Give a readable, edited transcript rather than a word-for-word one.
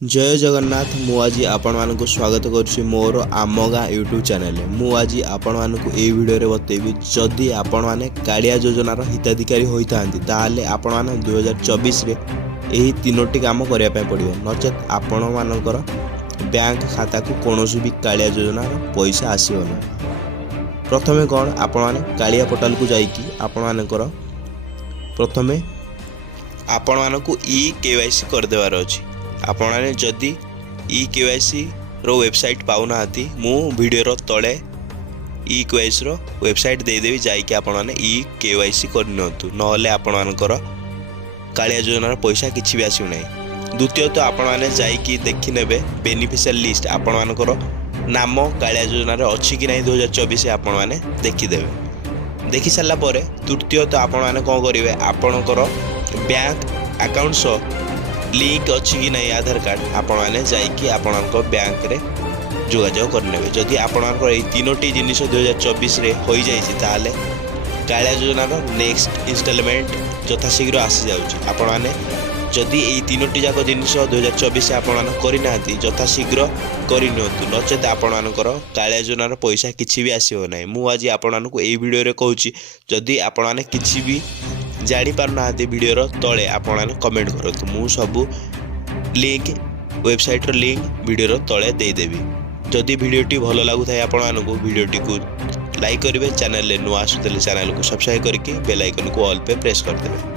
जय जगन्नाथ मु आज आपण मानक स्वागत करुच्ची मोर आम गाँ यूट्यूब चैनल मु आज आपण मानक ए वीडियो बतेबी जदि आपण माने कालिया योजनार हिताधिकारी होता ताले आपण माने 2024 रे एही तीनोटी काम करिया पय पड़िबो नचेत आपण मानकर बैंक खाता को कोनोसी भी कालिया योजनार पैसा आसीबो ना। प्रथमे कौन आपण माने कालिया पोर्टल को जाइकी आपण मानकर प्रथमे आपण मानक ई केवाईसी कर देवार अछि। आपण माने जदि ई केवाईसी रो वेबसाइट पाउना मु वीडियो तले ई केवाईसी रो वेबसाइट दे देबी जाइके आपण माने ई केवाईसी करनियंतु नहले आपण मानकर कालिया योजनार पैसा किछि भी आसिउ नै। द्वितीय तो आपण माने जाइकी देखि नेबे बेनिफिशियल लिस्ट आपण मानकर नाम कालिया योजनार अछि कि नै 2024 आपण माने देखि देबे। देखि सारला परे तृतीय तो आपण माने कोन करिवे आपणकर बैंक अकाउंट सो लिंक अच्छी कि नहीं आधार कार्ड आपण मैंने जाइए आपण बैंक रे जोगाजोग करने जदि आपणकर ये तीनोटी जिनिस 2024 रे हो जाए कालिया योजनार नेक्स्ट इनस्टॉलमेंट यथाशीघ्र आसी जाऊँगी। आपण मैंने जदि ये तीनोटी जाक जिनिस 2024 आपण करना यथाशीघ्र करनी नचेत आपणकर कालिया योजनार पैसा किसी भी आसो ना। मु आज आपण को यही वीडियो कहूँ जदि आपण मैंने किसी भी जानी पारना वीडियो तले आपण कमेंट करतु मु सबू लिंक वेबसाइट रो लिंक वीडियो तले देदेवी। जदि वीडियोटी भल लगुता है आपण को वीडियोटी को लाइक करेंगे, चैनल नुआ आसुले चैनल को सब्सक्राइब करके बेल आइकन को ऑल पे प्रेस कर देवे।